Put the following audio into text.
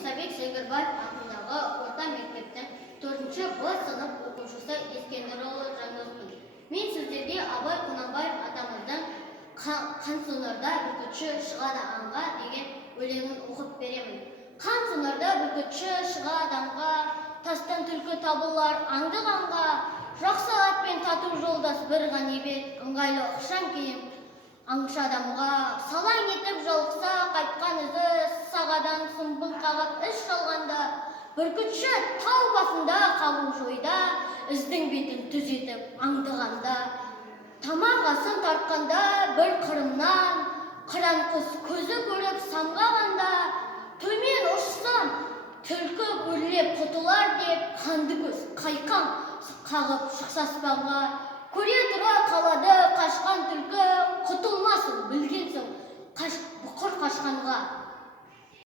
Мұсабек Шегірбаев атындағы орта мектептің 4-ші Б сынып оқушысы Ескендірұлы Жаңылмын. Мен сіздерге Абай Құнанбаев атамыздың «Қансонарда бүркітші шығады аңға» деген өлеңін оқып беремін. Қансонарда бүркітші шығады аңға, тастан түлкі табылар аңды аңға, жақсы атпен тату жолдас бір ғанибет, ыңғайлы ықшам киім аңшы адамға, салаң етіп жалықса қайтқан ізі, сағадан сұмбыл қағып іш қалғанда, бүркітші тау басында қалу жойда, іздің бетін түзетіп аңдығанда, тамақ асын тартқанда бір қырымнан, қыран құс көзі көріп самғағанда, төмен ұшсам түлкі өрлеп құтылар деп, қанды көз қайқаң қағып шықса аспанға, көре тұра қалады қашқан түлкі, құтылмасын білген соң бұқыр қашқанға.